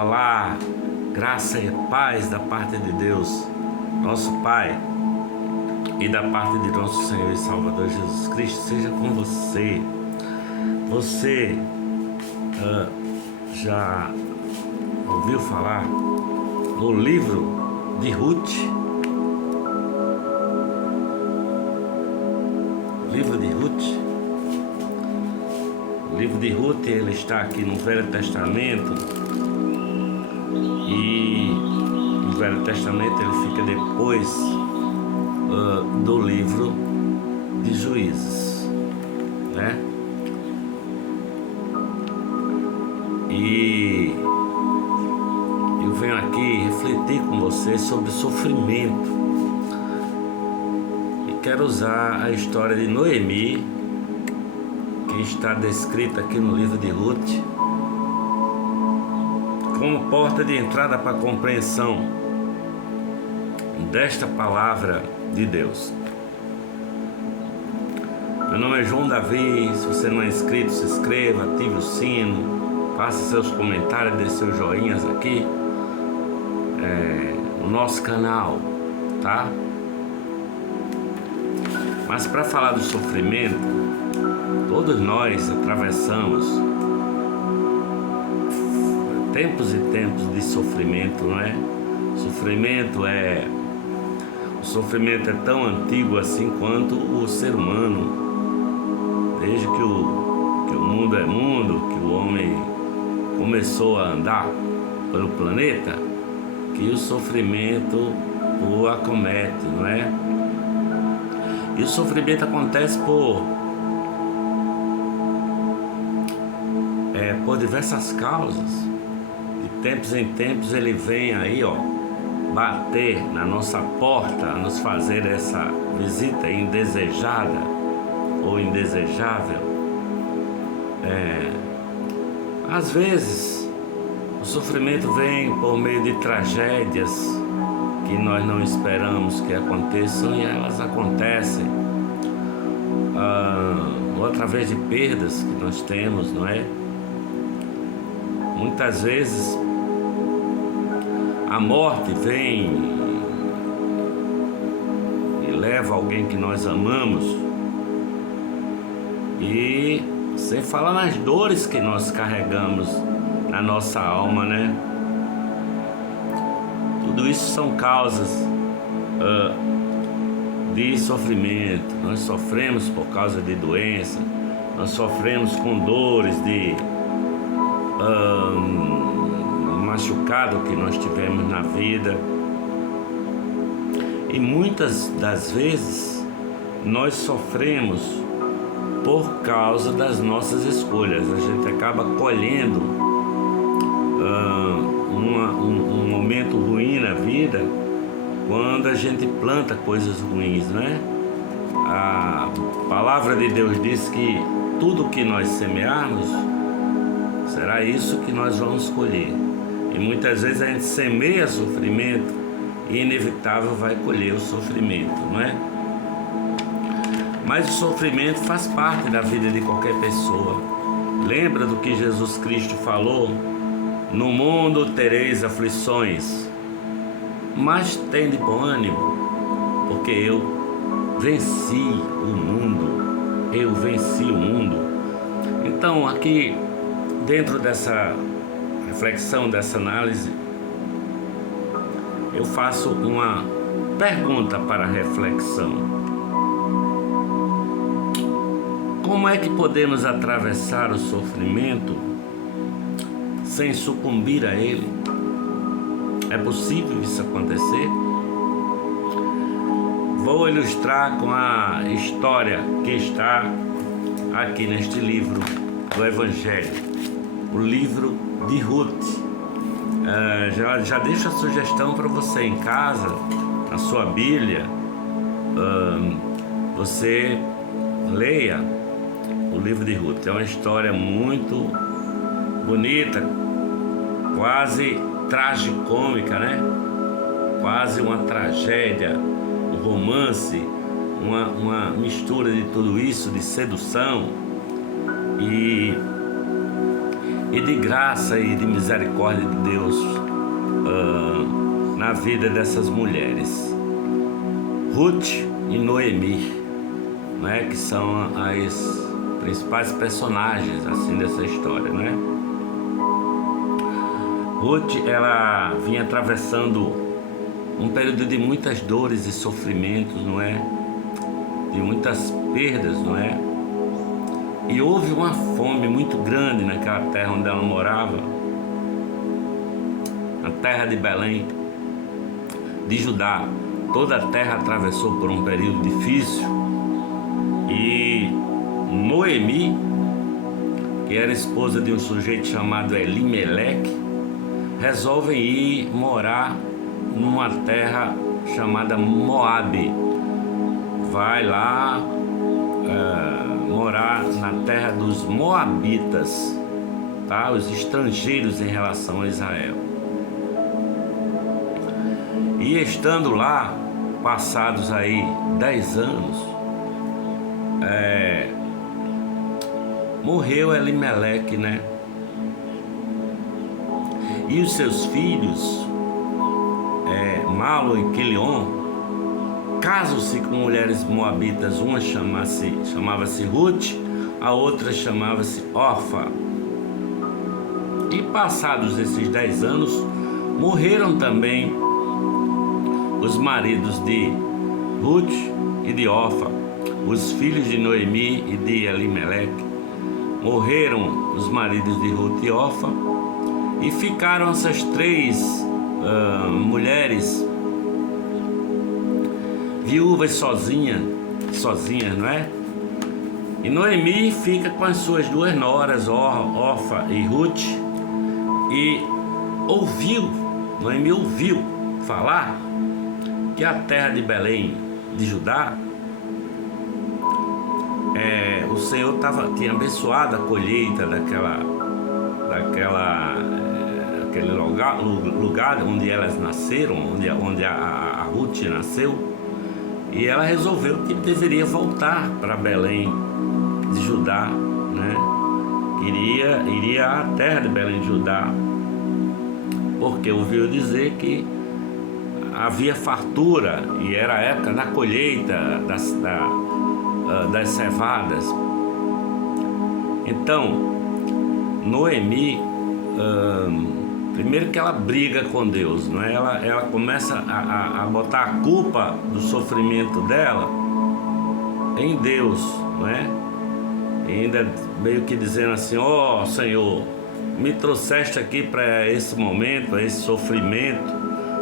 Olá, graça e paz da parte de Deus, nosso Pai, e da parte de nosso Senhor e Salvador Jesus Cristo, seja com você. Você já ouviu falar no livro de Ruth? Livro de Ruth? O livro de Ruth, ele está aqui no Velho Testamento, e no Velho Testamento ele fica depois do livro de Juízes, né? E eu venho aqui refletir com você sobre sofrimento, e quero usar a história de Noemi, que está descrita aqui no livro de Ruth, como porta de entrada para a compreensão desta palavra de Deus. Meu nome é João Davi. Se você não é inscrito, se inscreva, ative o sino, faça seus comentários, dê seus joinhas aqui no nosso canal, tá? Mas para falar do sofrimento, todos nós atravessamos tempos e tempos de sofrimento, não é? O sofrimento é tão antigo assim quanto o ser humano. Desde que o mundo é mundo, que o homem começou a andar pelo planeta, que o sofrimento o acomete, não é? E o sofrimento acontece por diversas causas. De tempos em tempos ele vem aí, bater na nossa porta, nos fazer essa visita indesejada ou indesejável. Às vezes o sofrimento vem por meio de tragédias que nós não esperamos que aconteçam, e elas acontecem, ou através de perdas que nós temos, não é? Muitas vezes a morte vem e leva alguém que nós amamos, e sem falar nas dores que nós carregamos na nossa alma, né? Tudo isso são causas de sofrimento. Nós sofremos por causa de doença, nós sofremos com dores de machucado que nós tivemos na vida, e muitas das vezes nós sofremos por causa das nossas escolhas. A gente acaba colhendo um momento ruim na vida quando a gente planta coisas ruins, né? A palavra de Deus diz que tudo que nós semearmos será isso que nós vamos colher. E muitas vezes a gente semeia sofrimento e inevitável vai colher o sofrimento, não é? Mas o sofrimento faz parte da vida de qualquer pessoa. Lembra do que Jesus Cristo falou? No mundo tereis aflições, mas tende bom ânimo, porque eu venci o mundo. Eu venci o mundo. Então aqui, dentro dessa reflexão, dessa análise, eu faço uma pergunta para reflexão: como é que podemos atravessar o sofrimento sem sucumbir a ele? É possível isso acontecer? Vou ilustrar com a história que está aqui neste livro do Evangelho, o livro de Ruth. Já deixo a sugestão para você em casa, na sua Bíblia, você leia o livro de Ruth. É uma história muito bonita, quase tragicômica, né? Quase uma tragédia, um romance, uma mistura de tudo isso, de sedução. E e de graça e de misericórdia de Deus na vida dessas mulheres, Ruth e Noemi, né, que são as principais personagens assim dessa história, né? Ruth, ela vinha atravessando um período de muitas dores e sofrimentos, não é? De muitas perdas, não é? E houve uma fome muito grande naquela terra onde ela morava, na terra de Belém, de Judá. Toda a terra atravessou por um período difícil e Noemi, que era esposa de um sujeito chamado Elimeleque, resolve ir morar numa terra chamada Moabe. Vai lá morar na terra dos Moabitas, tá? Os estrangeiros em relação a Israel. E estando lá, passados aí 10 anos, morreu Elimeleque, né? E os seus filhos, Malo e Quilion, casam-se com mulheres moabitas. Uma chamava-se Ruth, a outra chamava-se Orfa. E passados esses 10 anos, morreram também os maridos de Ruth e de Orfa, os filhos de Noemi e de Elimeleque. Morreram os maridos de Ruth e Orfa, e ficaram essas 3 mulheres viúvas sozinhas, não é? E Noemi fica com as suas 2 noras, Orfa e Ruth, e Noemi ouviu falar que a terra de Belém, de Judá, o Senhor tinha abençoado a colheita aquele lugar onde elas nasceram, onde a Ruth nasceu, e ela resolveu que deveria voltar para Belém de Judá, né? Iria à terra de Belém de Judá, porque ouviu dizer que havia fartura e era a época da colheita das cevadas. Então, Noemi, primeiro que ela briga com Deus, não é? Ela começa a botar a culpa do sofrimento dela em Deus, não é? E ainda meio que dizendo assim: ó Senhor, me trouxeste aqui para esse momento, para esse sofrimento,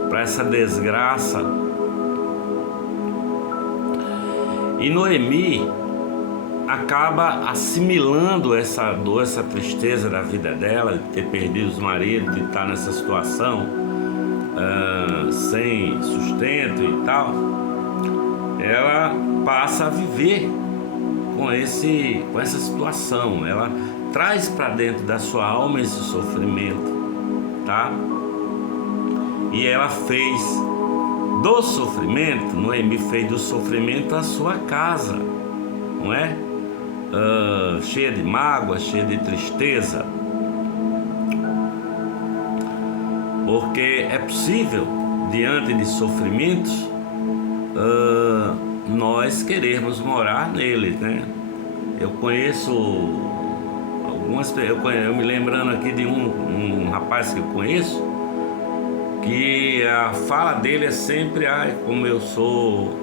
para essa desgraça. E Noemi acaba assimilando essa dor, essa tristeza da vida dela, de ter perdido os maridos, de estar nessa situação sem sustento e tal. Ela passa a viver com essa situação. Ela traz para dentro da sua alma esse sofrimento, tá? E ela fez do sofrimento, Noemi fez do sofrimento a sua casa, não é? Cheia de mágoa, cheia de tristeza, porque é possível, diante de sofrimentos, nós querermos morar neles, né? Eu conheço eu me lembrando aqui de um rapaz que eu conheço, que a fala dele é sempre: como eu sou,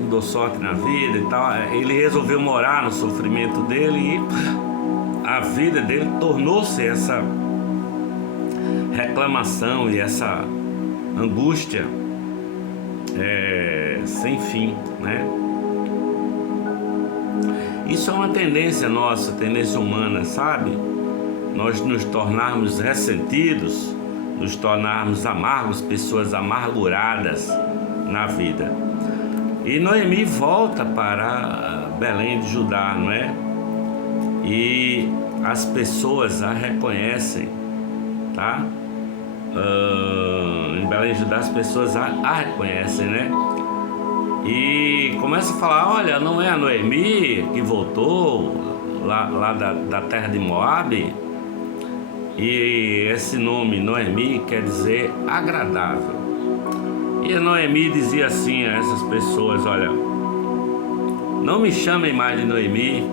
não dou sorte na vida e tal. Ele resolveu morar no sofrimento dele e a vida dele tornou-se essa reclamação e essa angústia sem fim, né? Isso é uma tendência nossa, tendência humana, sabe? Nós nos tornarmos ressentidos, nos tornarmos amargos, pessoas amarguradas na vida. E Noemi volta para Belém de Judá, não é? E as pessoas a reconhecem, tá? Em Belém de Judá as pessoas a reconhecem, né? E começa a falar: olha, não é a Noemi que voltou lá da terra de Moabe, e esse nome Noemi quer dizer agradável. E a Noemi dizia assim a essas pessoas: olha, não me chamem mais de Noemi,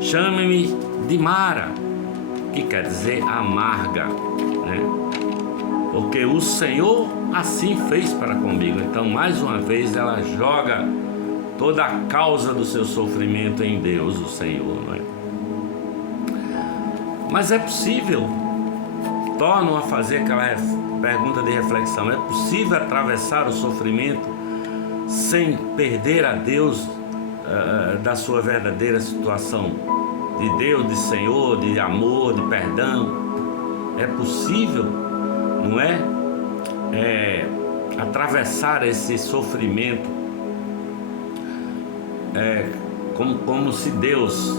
chamem-me de Mara, que quer dizer amarga, né? Porque o Senhor assim fez para comigo. Então, mais uma vez, ela joga toda a causa do seu sofrimento em Deus, o Senhor, não é? Mas é possível, tornam a fazer aquela pergunta de reflexão: é possível atravessar o sofrimento sem perder a Deus da sua verdadeira situação de Deus, de Senhor, de amor, de perdão? É possível, não é? Atravessar esse sofrimento como se Deus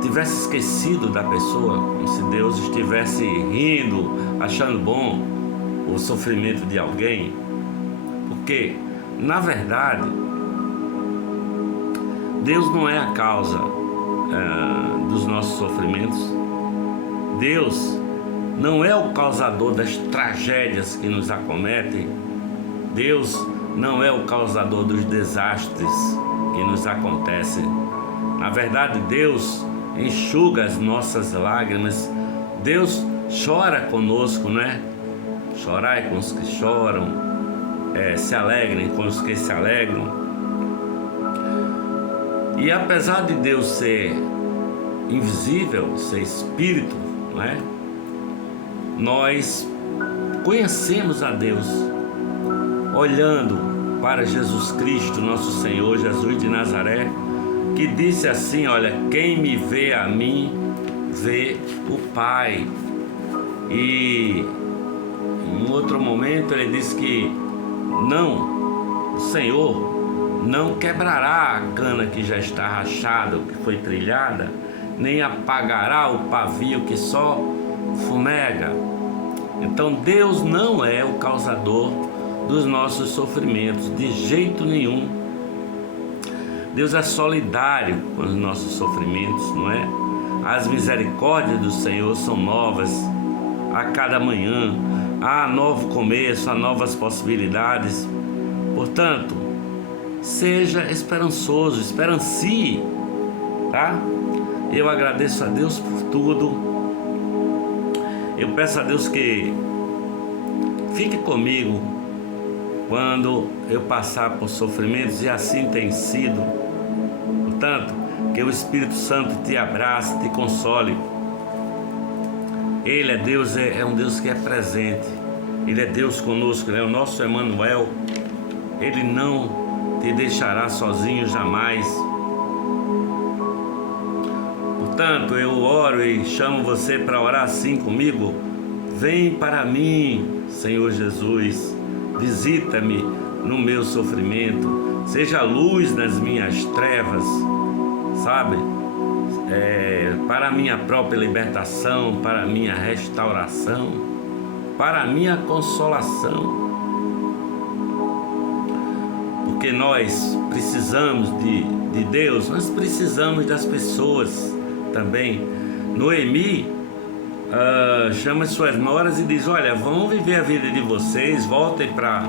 tivesse esquecido da pessoa, como se Deus estivesse rindo, achando bom o sofrimento de alguém. Porque, na verdade, Deus não é a causa dos nossos sofrimentos. Deus não é o causador das tragédias que nos acometem. Deus não é o causador dos desastres que nos acontecem. Na verdade, Deus enxuga as nossas lágrimas. Deus chora conosco, não é? Chorai com os que choram, se alegrem com os que se alegram. E apesar de Deus ser invisível, ser espírito, não é? Nós conhecemos a Deus olhando para Jesus Cristo, nosso Senhor, Jesus de Nazaré, que disse assim: olha, quem me vê a mim, vê o Pai. E em outro momento ele disse que o Senhor não quebrará a cana que já está rachada, que foi trilhada, nem apagará o pavio que só fumega. Então Deus não é o causador dos nossos sofrimentos, de jeito nenhum. Deus é solidário com os nossos sofrimentos, não é? As misericórdias do Senhor são novas a cada manhã. Há novo começo, há novas possibilidades. Portanto, seja esperançoso, esperancie, tá? Eu agradeço a Deus por tudo. Eu peço a Deus que fique comigo quando eu passar por sofrimentos, e assim tem sido. Portanto, que o Espírito Santo te abrace, te console. Ele é Deus, é um Deus que é presente. Ele é Deus conosco, Ele é o nosso Emmanuel. Ele não te deixará sozinho jamais. Portanto, eu oro e chamo você para orar assim comigo. Vem para mim, Senhor Jesus, visita-me no meu sofrimento, seja luz nas minhas trevas, sabe? Para a minha própria libertação, para a minha restauração, para a minha consolação. Porque nós precisamos de Deus, nós precisamos das pessoas também. Noemi chama suas noras e diz: olha, vão viver a vida de vocês, voltem para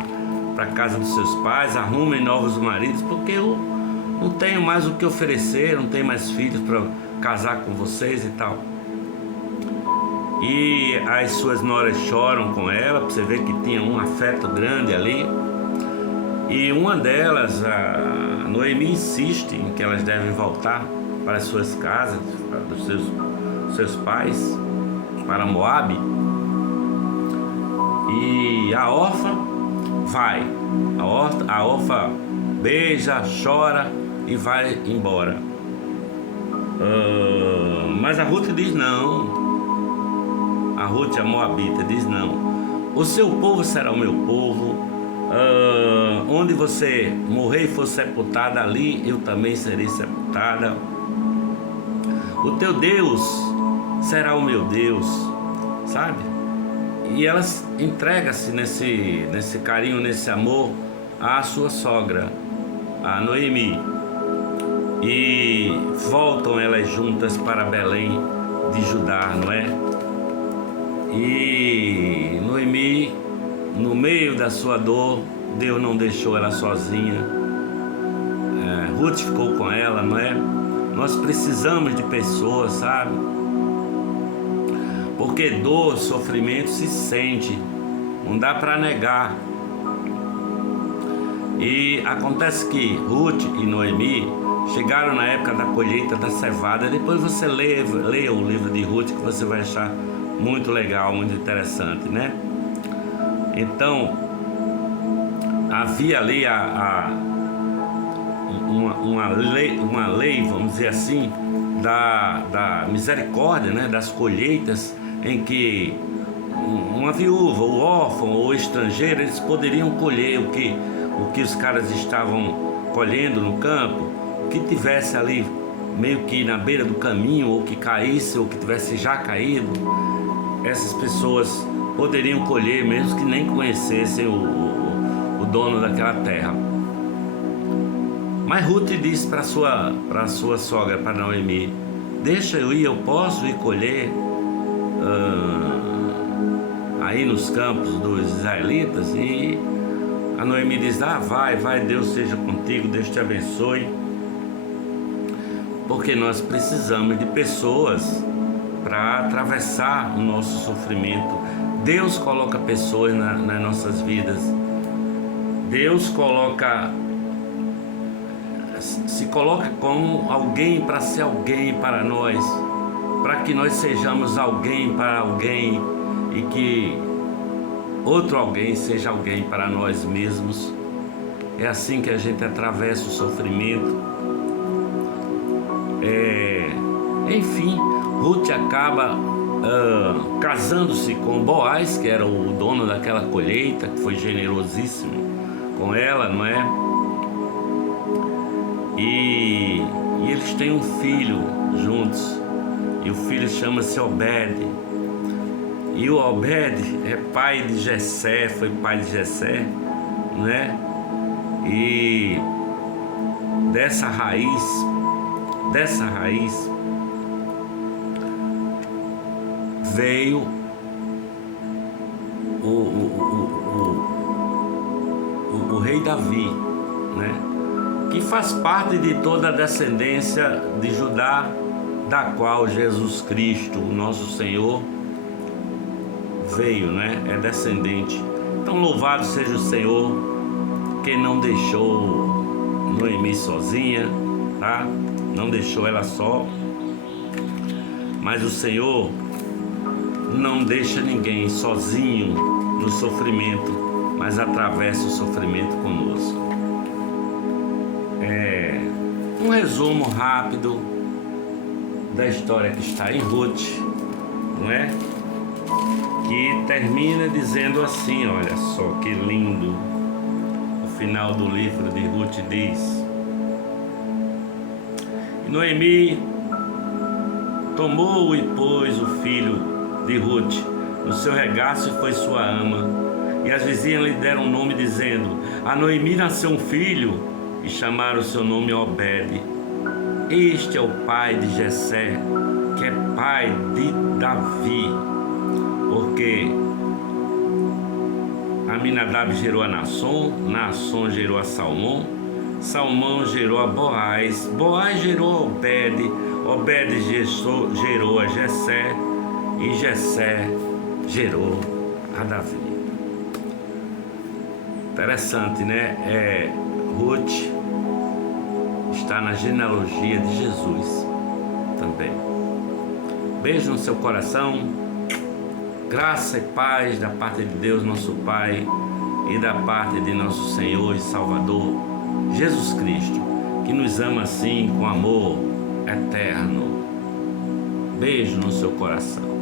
a casa dos seus pais, arrumem novos maridos, porque eu não tenho mais o que oferecer, não tenho mais filhos para casar com vocês e tal. E as suas noras choram com ela, para você ver que tinha um afeto grande ali. E uma delas, a Noemi, insiste em que elas devem voltar para as suas casas, para os seus pais, para Moabe. E a órfã vai. A órfã beija, chora e vai embora. Mas a Ruth diz não. A Ruth, a Moabita, diz não. O seu povo será o meu povo. Onde você morrer e for sepultada, ali eu também serei sepultada. O teu Deus será o meu Deus, sabe? E ela entrega-se nesse carinho, nesse amor à sua sogra, a Noemi. e voltam elas juntas para Belém de Judá, não é? E Noemi, no meio da sua dor, Deus não deixou ela sozinha. Ruth ficou com ela, não é? Nós precisamos de pessoas, sabe? Porque dor, sofrimento se sente, não dá para negar. E acontece que Ruth e Noemi chegaram na época da colheita da cevada. Depois você lê o livro de Ruth, que você vai achar muito legal, muito interessante, né? Então, havia ali uma lei, vamos dizer assim, da misericórdia, né? Das colheitas, em que uma viúva, o órfão ou o estrangeiro, eles poderiam colher o que os caras estavam colhendo no campo, o que tivesse ali meio que na beira do caminho, ou que caísse, ou que tivesse já caído. Essas pessoas poderiam colher, mesmo que nem conhecessem o dono daquela terra. Mas Ruth disse para sua sogra, para Noemi: deixa eu ir, eu posso ir colher aí nos campos dos israelitas? E a Noemi diz: vai, Deus seja contigo, Deus te abençoe. Porque nós precisamos de pessoas para atravessar o nosso sofrimento. Deus coloca pessoas nas nossas vidas. Deus se coloca como alguém para ser alguém para nós, para que nós sejamos alguém para alguém e que outro alguém seja alguém para nós mesmos. É assim que a gente atravessa o sofrimento. Enfim, Ruth acaba casando-se com Boaz, que era o dono daquela colheita, que foi generosíssimo com ela, não é? E eles têm um filho juntos, e o filho chama-se Obed. E o Obed é pai de Jessé, foi pai de Jessé, né? E dessa raiz veio o rei Davi, né? Que faz parte de toda a descendência de Judá, da qual Jesus Cristo, o nosso Senhor, veio, né? É descendente. Então louvado seja o Senhor, que não deixou Noemi sozinha, tá? Não deixou ela só. Mas o Senhor não deixa ninguém sozinho no sofrimento, mas atravessa o sofrimento conosco. Um resumo rápido da história que está em Ruth, não é? Que termina dizendo assim, olha só que lindo. O final do livro de Ruth diz: Noemi tomou e pôs o filho de Ruth no seu regaço e foi sua ama. E as vizinhas lhe deram um nome, dizendo: a Noemi nasceu um filho, e chamaram o seu nome Obed. Este é o pai de Jessé, que é pai de Davi, porque Aminadab gerou a Naasson, Naasson gerou a Salmão, Salmão gerou a Boaz, Boaz gerou a Obed, Obed gerou a Jessé, e Jessé gerou a Davi. Interessante, né? Ruth está na genealogia de Jesus também. Beijo no seu coração, graça e paz da parte de Deus nosso Pai e da parte de nosso Senhor e Salvador Jesus Cristo, que nos ama assim com amor eterno. Beijo no seu coração.